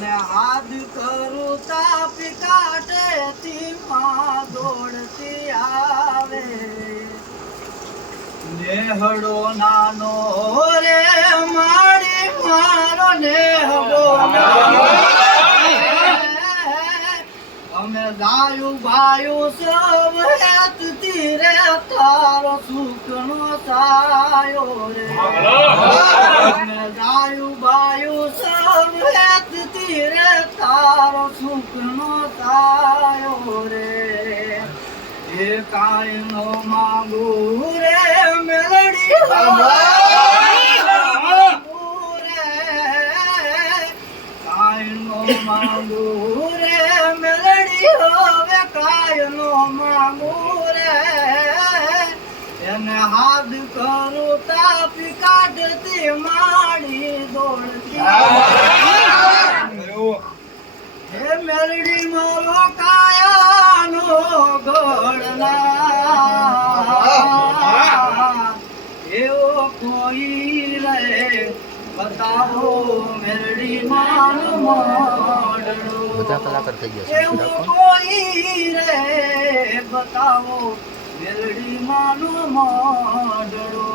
અને હાથ કરું તાપી કાટેથી માં દોડતી આવે નેહડો નાનો રે મારી મારો નેહડો અમે ગાયું ગાયું સૌ હેતથી રે તારો સુખનો સાયો રે અમે ગાયું ગાયું સૌ હેતથી રે તારો સુખનો સાયો રે એ કાંઈ નો માંગુ રે મેલડી માંગુ રે મેલડી હવે કાય નો માંગુ રે એને હાથ કરું તાપી કાઢતી માડી દોડતી હે મેલડી મારો કાયાનો ઘડલા એવો કોઈ રે बताओ मेरी मान मोड़ो एवो कोई रे बताओ मेरी मान मोड़ो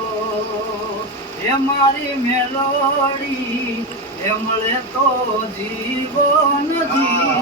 ये मारी मेलोडी ये मले तो जीवन जी